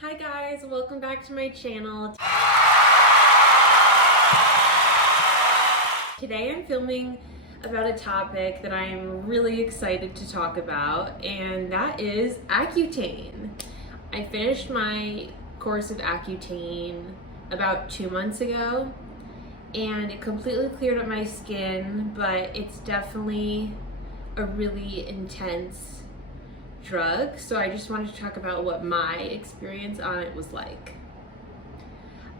Hi guys, welcome back to my channel. Today I'm filming about a topic that I'm really excited to talk about, and that is Accutane. I finished my course of Accutane about 2 months ago, and it completely cleared up my skin, but it's definitely a really intense drug, so I just wanted to talk about what my experience on it was like.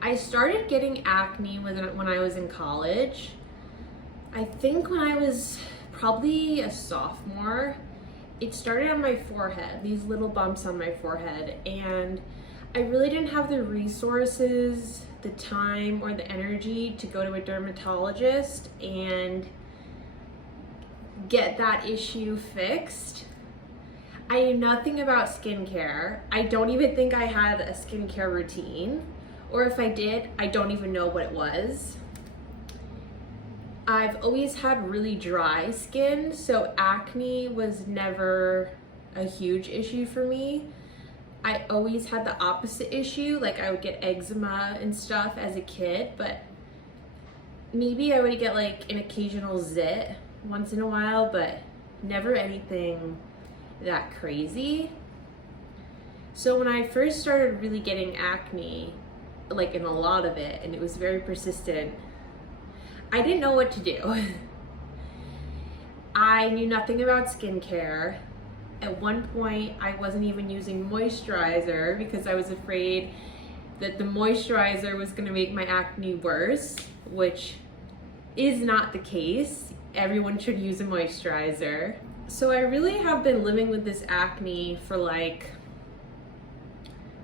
I started getting acne when I was in college. I think when I was probably a sophomore. It started on my forehead, these little bumps on my forehead, and I really didn't have the resources, the time, or the energy to go to a dermatologist and get that issue fixed. I knew nothing about skincare. I don't even think I had a skincare routine, or if I did, I don't even know what it was. I've always had really dry skin, so acne was never a huge issue for me. I always had the opposite issue, like I would get eczema and stuff as a kid, but maybe I would get like an occasional zit once in a while, but never anything that crazy. So when I first started really getting acne, like in a lot of it, and it was very persistent, I didn't know what to do. I knew nothing about skincare. At one point, I wasn't even using moisturizer because I was afraid that the moisturizer was gonna make my acne worse, which is not the case. Everyone should use a moisturizer. So I really have been living with this acne for like,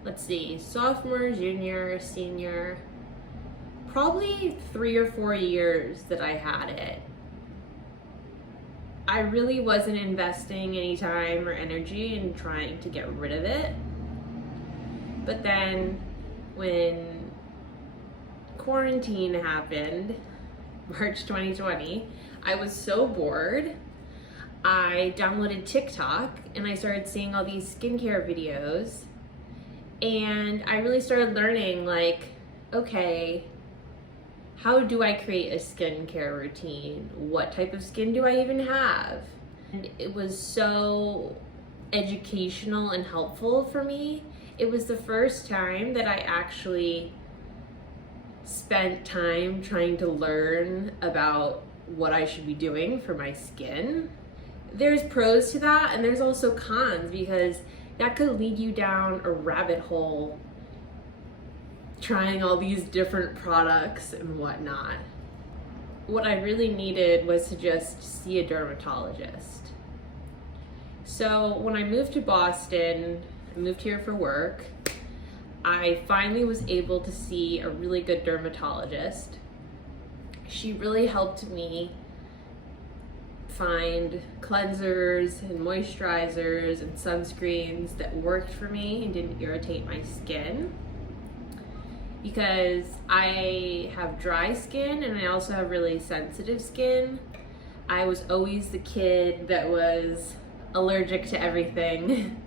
let's see, sophomore, junior, senior, probably 3 or 4 years that I had it. I really wasn't investing any time or energy in trying to get rid of it. But then when quarantine happened, March 2020, I was so bored. I downloaded TikTok and I started seeing all these skincare videos, and I really started learning, like, okay, how do I create a skincare routine? What type of skin do I even have? And it was so educational and helpful for me. It was the first time that I actually spent time trying to learn about what I should be doing for my skin. There's pros to that, and there's also cons, because that could lead you down a rabbit hole trying all these different products and whatnot. What I really needed was to just see a dermatologist. So when I moved to Boston, I moved here for work, I finally was able to see a really good dermatologist. She really helped me find cleansers and moisturizers and sunscreens that worked for me and didn't irritate my skin, because I have dry skin and I also have really sensitive skin. I was always the kid that was allergic to everything.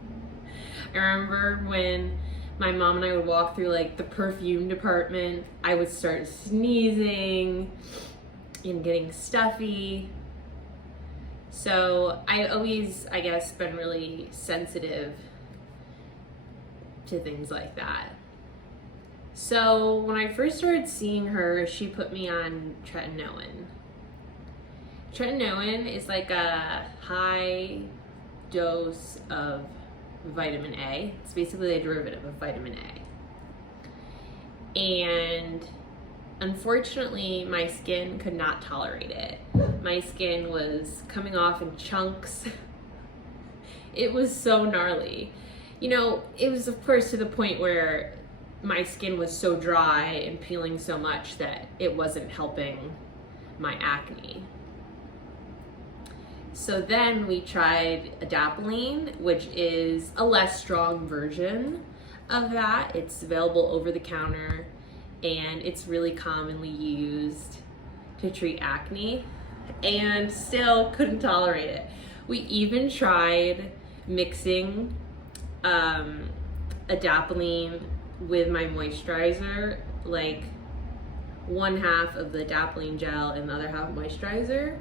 I remember when my mom and I would walk through like the perfume department, I would start sneezing and getting stuffy. So I always, I guess, been really sensitive to things like that. So when I first started seeing her, she put me on tretinoin. Tretinoin is like a high dose of vitamin A. It's basically a derivative of vitamin A. And unfortunately, my skin could not tolerate it. My skin was coming off in chunks. It was so gnarly. You know, it was of course to the point where my skin was so dry and peeling so much that it wasn't helping my acne. So then we tried Adapalene, which is a less strong version of that. It's available over the counter, and it's really commonly used to treat acne, and still couldn't tolerate it. We even tried mixing Adapalene with my moisturizer, like one half of the Adapalene gel and the other half moisturizer.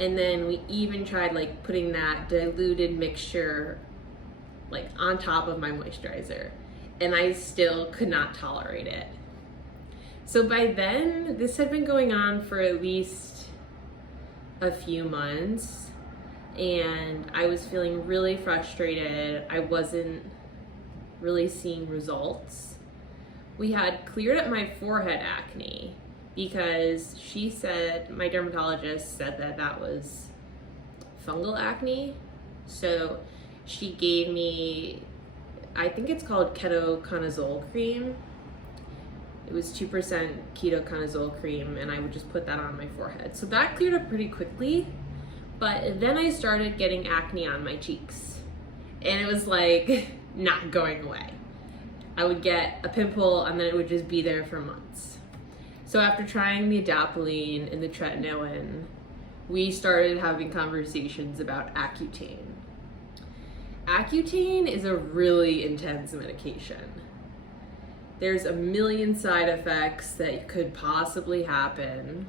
And then we even tried like putting that diluted mixture like on top of my moisturizer, and I still could not tolerate it. So by then, this had been going on for at least a few months, and I was feeling really frustrated. I wasn't really seeing results. We had cleared up my forehead acne because she said, my dermatologist said that that was fungal acne. So she gave me, I think it's called ketoconazole cream. It was 2% ketoconazole cream, and I would just put that on my forehead. So that cleared up pretty quickly, but then I started getting acne on my cheeks, and it was like not going away. I would get a pimple and then it would just be there for months. So after trying the Adapalene and the tretinoin, we started having conversations about Accutane. Accutane is a really intense medication. There's a million side effects that could possibly happen.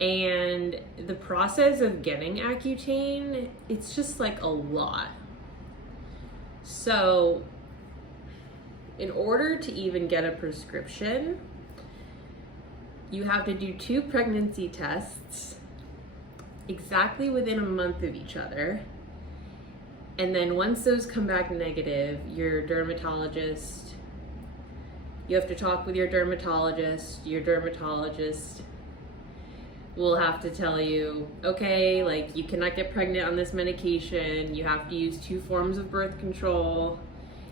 And the process of getting Accutane, it's just like a lot. So in order to even get a prescription, you have to do 2 pregnancy tests exactly within a month of each other. And then once those come back negative, your dermatologist, you have to talk with your dermatologist. Your dermatologist will have to tell you, okay, like you cannot get pregnant on this medication. You have to use 2 forms of birth control.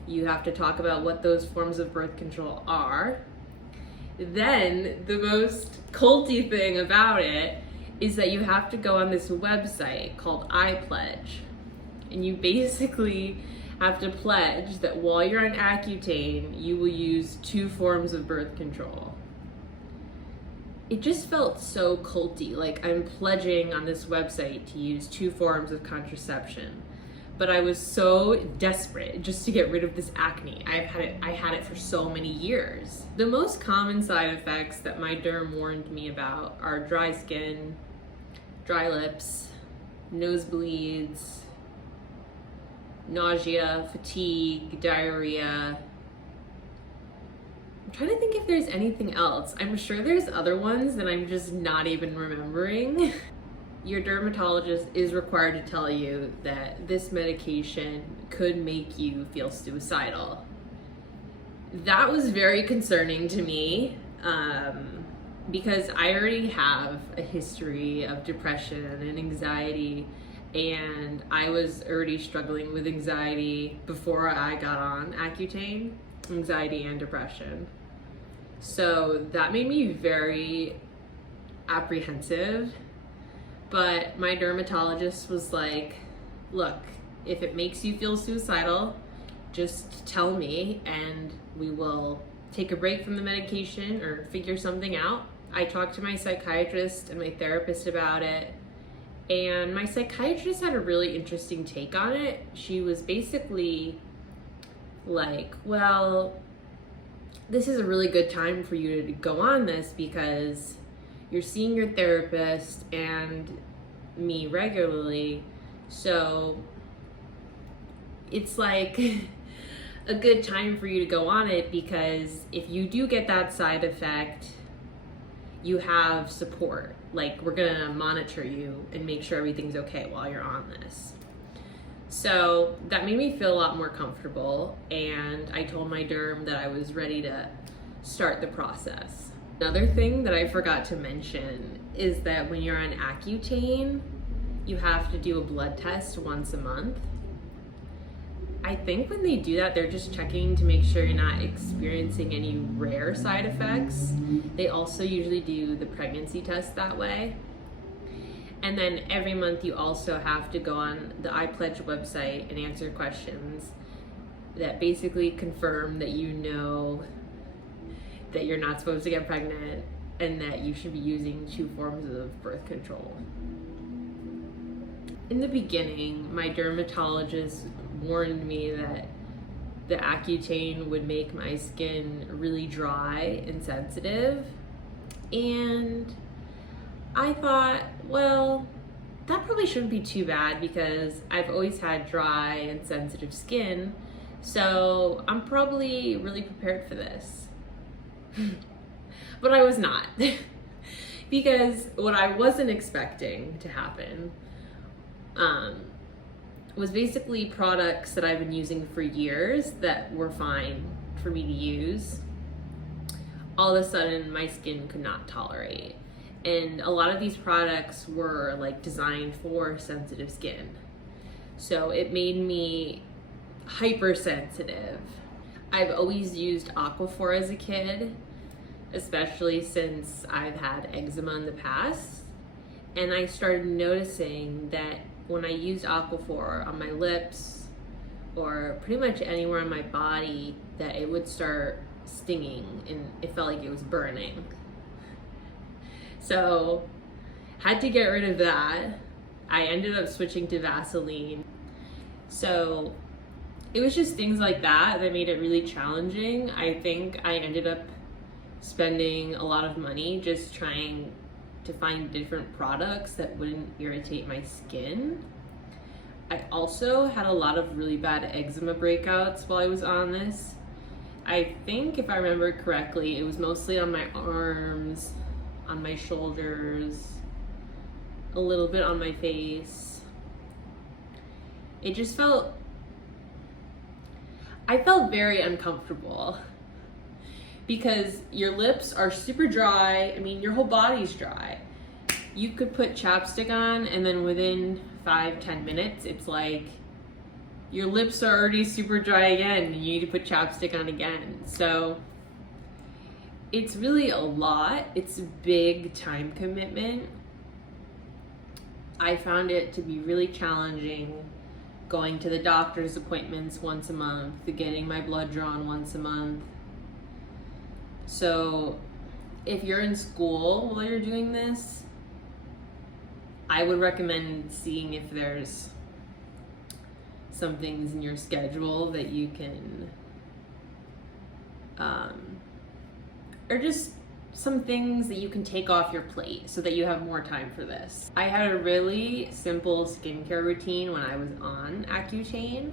You have to talk about what those forms of birth control are. Then the most culty thing about it is that you have to go on this website called iPledge. And you basically have to pledge that while you're on Accutane, you will use 2 forms of birth control. It just felt so culty, like I'm pledging on this website to use 2 forms of contraception. But I was so desperate just to get rid of this acne. I had it for so many years. The most common side effects that my derm warned me about are dry skin, dry lips, nosebleeds, nausea, fatigue, diarrhea. I'm trying to think if there's anything else. I'm sure there's other ones that I'm just not even remembering. Your dermatologist is required to tell you that this medication could make you feel suicidal. That was very concerning to me because I already have a history of depression and anxiety, and I was already struggling with anxiety before I got on Accutane, anxiety and depression. So that made me very apprehensive. But my dermatologist was like, look, if it makes you feel suicidal, just tell me and we will take a break from the medication or figure something out. I talked to my psychiatrist and my therapist about it, and my psychiatrist had a really interesting take on it. She was basically like, well, this is a really good time for you to go on this because you're seeing your therapist and me regularly, so it's like a good time for you to go on it because if you do get that side effect, you have support. Like, we're gonna monitor you and make sure everything's okay while you're on this. So that made me feel a lot more comfortable, and I told my derm that I was ready to start the process. Another thing that I forgot to mention is that when you're on Accutane, you have to do a blood test once a month. I think when they do that, they're just checking to make sure you're not experiencing any rare side effects. They also usually do the pregnancy test that way. And then every month you also have to go on the iPledge website and answer questions that basically confirm that you know that you're not supposed to get pregnant and that you should be using 2 forms of birth control. In the beginning, my dermatologist warned me that the Accutane would make my skin really dry and sensitive. And I thought, well, that probably shouldn't be too bad because I've always had dry and sensitive skin, so I'm probably really prepared for this. But I was not. Because what I wasn't expecting to happen was basically products that I've been using for years that were fine for me to use. All of a sudden, my skin could not tolerate. And a lot of these products were like designed for sensitive skin. So it made me hypersensitive. I've always used Aquaphor as a kid, especially since I've had eczema in the past. And I started noticing that when I used Aquaphor on my lips or pretty much anywhere on my body, that it would start stinging and it felt like it was burning. So had to get rid of that. I ended up switching to Vaseline. So it was just things like that that made it really challenging. I think I ended up spending a lot of money just trying to find different products that wouldn't irritate my skin. I also had a lot of really bad eczema breakouts while I was on this. I think if I remember correctly, it was mostly on my arms, on my shoulders, a little bit on my face. It just I felt very uncomfortable because your lips are super dry. I mean, your whole body's dry. You could put chapstick on and then within 5-10 minutes, it's like your lips are already super dry again and you need to put chapstick on again. So it's really a lot. It's a big time commitment. I found it to be really challenging going to the doctor's appointments once a month, getting my blood drawn once a month. So if you're in school while you're doing this, I would recommend seeing if there's some things in your schedule that you can, or just some things that you can take off your plate so that you have more time for this. I had a really simple skincare routine when I was on Accutane.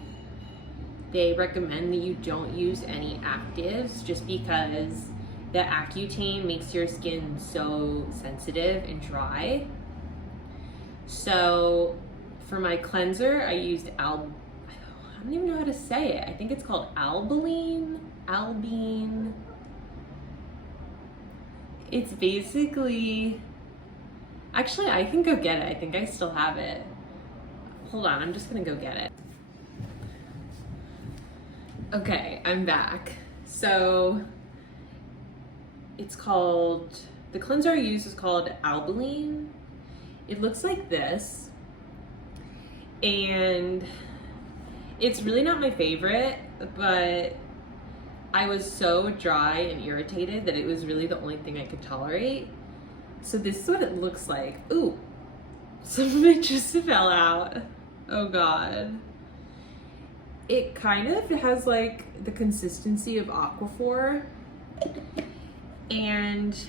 They recommend that you don't use any actives just because the Accutane makes your skin so sensitive and dry. So for my cleanser, I used I don't even know how to say it. I think it's called Adapalene. It's basically, actually I can go get it. I think I still have it. Hold on, I'm just gonna go get it. Okay, I'm back. So it's called, the cleanser I use is called Adapalene. It looks like this, and it's really not my favorite, but I was so dry and irritated that it was really the only thing I could tolerate. So this is what it looks like. Ooh, some of it just fell out. Oh God. It kind of has like the consistency of Aquaphor, and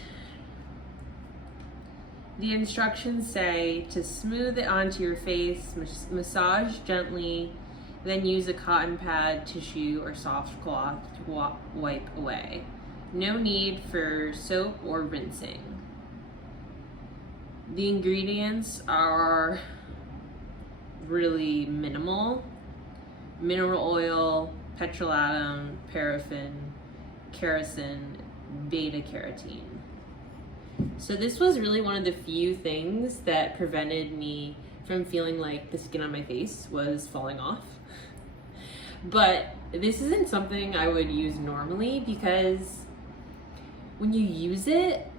the instructions say to smooth it onto your face, massage gently, then use a cotton pad, tissue, or soft cloth to wipe away. No need for soap or rinsing. The ingredients are really minimal. Mineral oil, petrolatum, paraffin, kerosene, beta-carotene. So this was really one of the few things that prevented me from feeling like the skin on my face was falling off. But this isn't something I would use normally because when you use it,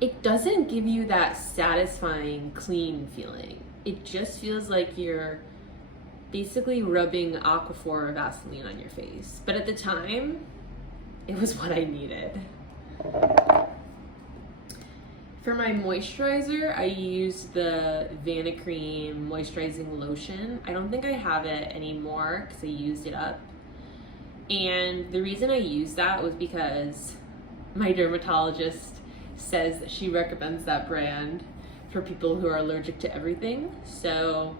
it doesn't give you that satisfying, clean feeling. It just feels like you're basically rubbing Aquaphor or Vaseline on your face. But at the time, it was what I needed. For my moisturizer, I used the Vanicream moisturizing lotion. I don't think I have it anymore because I used it up. And the reason I used that was because my dermatologist says that she recommends that brand for people who are allergic to everything. So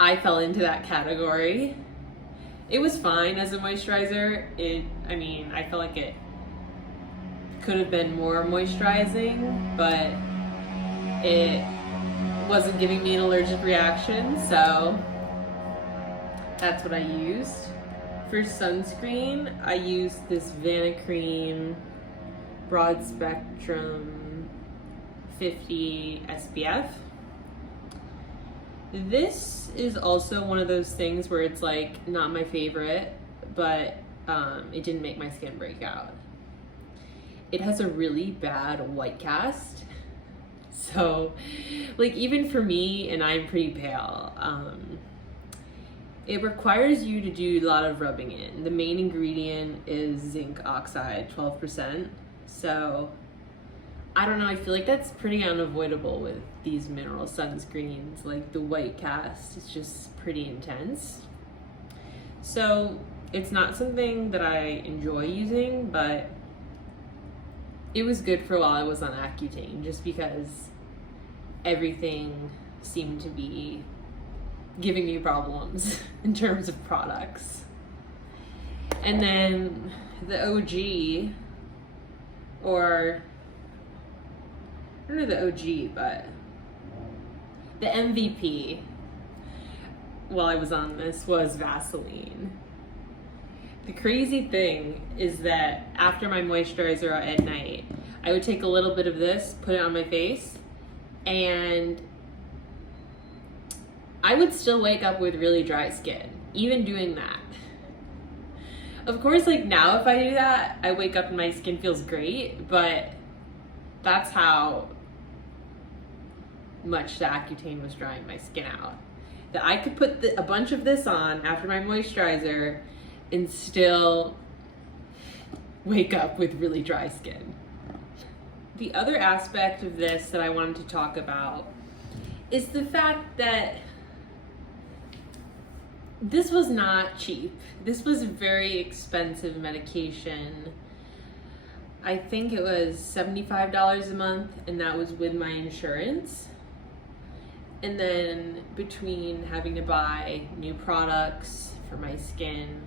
I fell into that category. It was fine as a moisturizer. I felt like it could have been more moisturizing, but it wasn't giving me an allergic reaction, so that's what I used. For sunscreen, I used this Vanicream Broad Spectrum 50 SPF. This is also one of those things where it's like not my favorite, but it didn't make my skin break out. It has a really bad white cast. So, like, even for me, and I'm pretty pale, it requires you to do a lot of rubbing in. The main ingredient is zinc oxide, 12%. So, I don't know, I feel like that's pretty unavoidable with these mineral sunscreens. Like, the white cast is just pretty intense. So, it's not something that I enjoy using, but it was good for while I was on Accutane, just because everything seemed to be giving me problems in terms of products. And then the OG, or I don't know the OG, but the MVP while I was on this was Vaseline. The crazy thing is that after my moisturizer at night, I would take a little bit of this, put it on my face, and I would still wake up with really dry skin, even doing that. Of course, like now if I do that, I wake up and my skin feels great, but that's how much the Accutane was drying my skin out. That I could put a bunch of this on after my moisturizer and still wake up with really dry skin. The other aspect of this that I wanted to talk about is the fact that this was not cheap. This was very expensive medication. I think it was $75 a month, and that was with my insurance. And then between having to buy new products for my skin,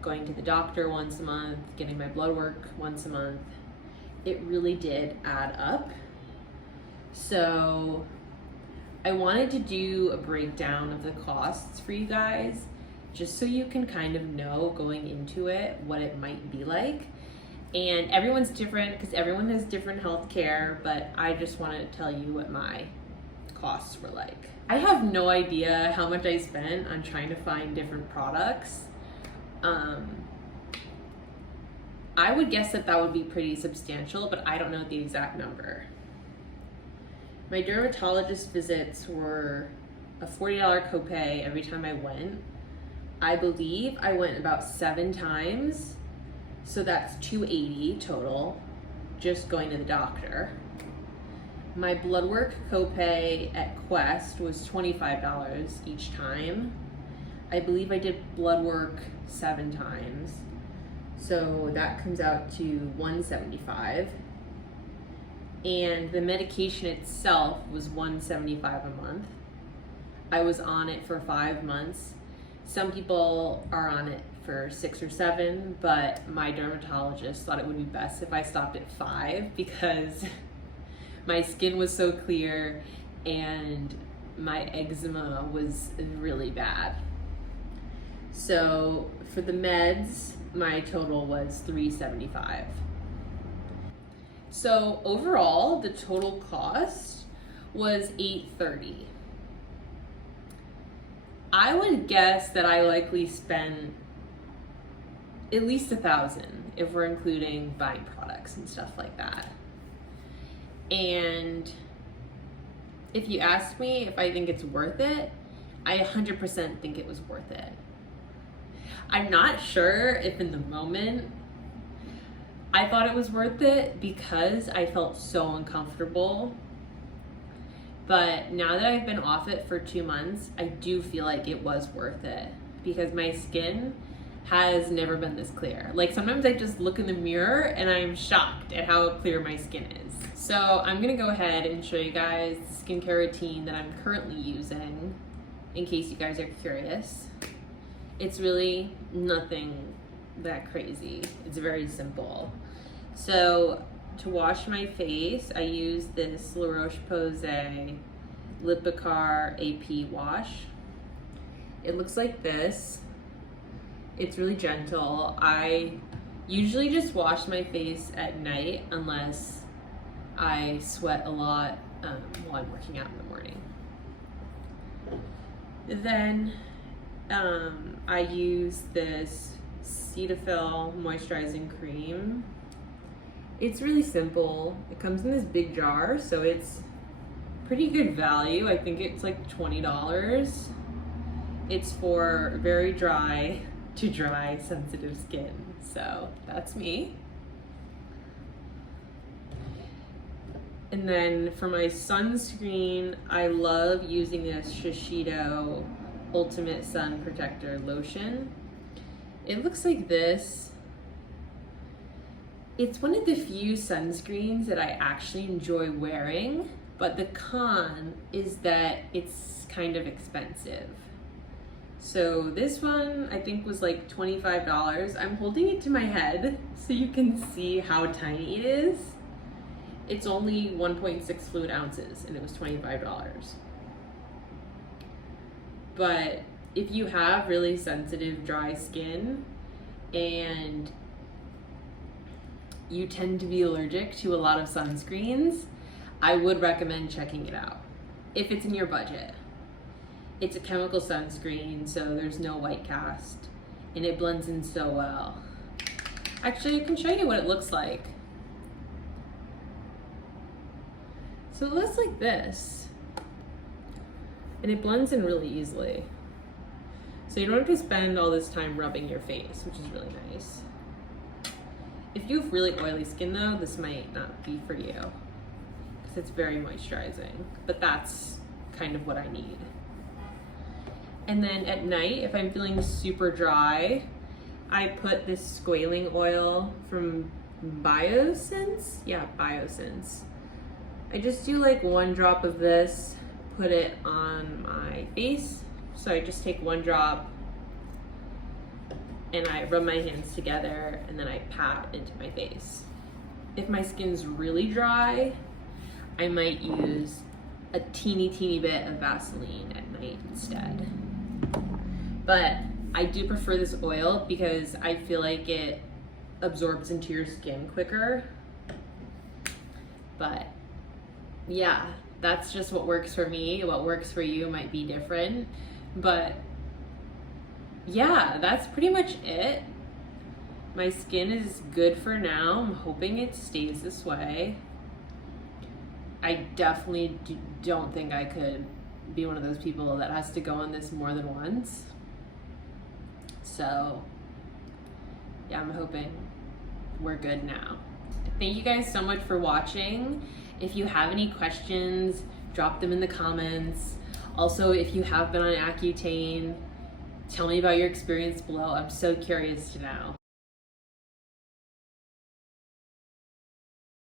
going to the doctor once a month, getting my blood work once a month, it really did add up. So I wanted to do a breakdown of the costs for you guys, just so you can kind of know going into it what it might be like. And everyone's different because everyone has different health care, but I just want to tell you what my costs were like. I have no idea how much I spent on trying to find different products. I would guess that would be pretty substantial, but I don't know the exact number. My dermatologist visits were a $40 copay every time I went. I believe I went about 7 times, so that's $280 total, just going to the doctor. My blood work copay at Quest was $25 each time. I believe I did blood work 7 times, so that comes out to $175. And the medication itself was $175 a month. I was on it for 5 months. Some people are on it for 6 or 7, but my dermatologist thought it would be best if I stopped at 5 because my skin was so clear and my eczema was really bad. So for the meds, my total was $375. So overall, the total cost was $830. I would guess that I likely spent at least $1,000 if we're including buying products and stuff like that. And if you ask me if I think it's worth it, I 100% think it was worth it. I'm not sure if in the moment I thought it was worth it because I felt so uncomfortable. But now that I've been off it for 2 months, I do feel like it was worth it because my skin has never been this clear. Like sometimes I just look in the mirror and I'm shocked at how clear my skin is. So I'm gonna go ahead and show you guys the skincare routine that I'm currently using in case you guys are curious. It's really nothing that crazy. It's very simple. So to wash my face, I use this La Roche-Posay Lipicar AP wash. It looks like this. It's really gentle. I usually just wash my face at night unless I sweat a lot while I'm working out in the morning. Then I use this Cetaphil moisturizing cream. It's really simple. It comes in this big jar, so it's pretty good value. I think it's like $20. It's for very dry to dry sensitive skin. So that's me. And then for my sunscreen, I love using this Shiseido Ultimate Sun Protector Lotion. It looks like this. It's one of the few sunscreens that I actually enjoy wearing, but the con is that it's kind of expensive. So this one I think was like $25. I'm holding it to my head so you can see how tiny it is. It's only 1.6 fluid ounces and it was $25. But if you have really sensitive dry skin and you tend to be allergic to a lot of sunscreens, I would recommend checking it out if it's in your budget. It's a chemical sunscreen, so there's no white cast and it blends in so well. Actually, I can show you what it looks like. So it looks like this and it blends in really easily. So you don't have to spend all this time rubbing your face, which is really nice. If you have really oily skin though, this might not be for you because it's very moisturizing, but that's kind of what I need. And then at night, if I'm feeling super dry, I put this squalane oil from Biosense. Yeah, Biosense. I just do like 1 drop of this, put it on my face. So I just take 1 drop and I rub my hands together and then I pat into my face. If my skin's really dry, I might use a teeny bit of Vaseline at night instead. But I do prefer this oil because I feel like it absorbs into your skin quicker. But yeah, that's just what works for me. What works for you might be different. But yeah, that's pretty much it. My skin is good for now. I'm hoping it stays this way. I definitely don't think I could be one of those people that has to go on this more than once. So yeah, I'm hoping we're good now. Thank you guys so much for watching. If you have any questions, drop them in the comments. Also, if you have been on Accutane, tell me about your experience below. I'm so curious to know.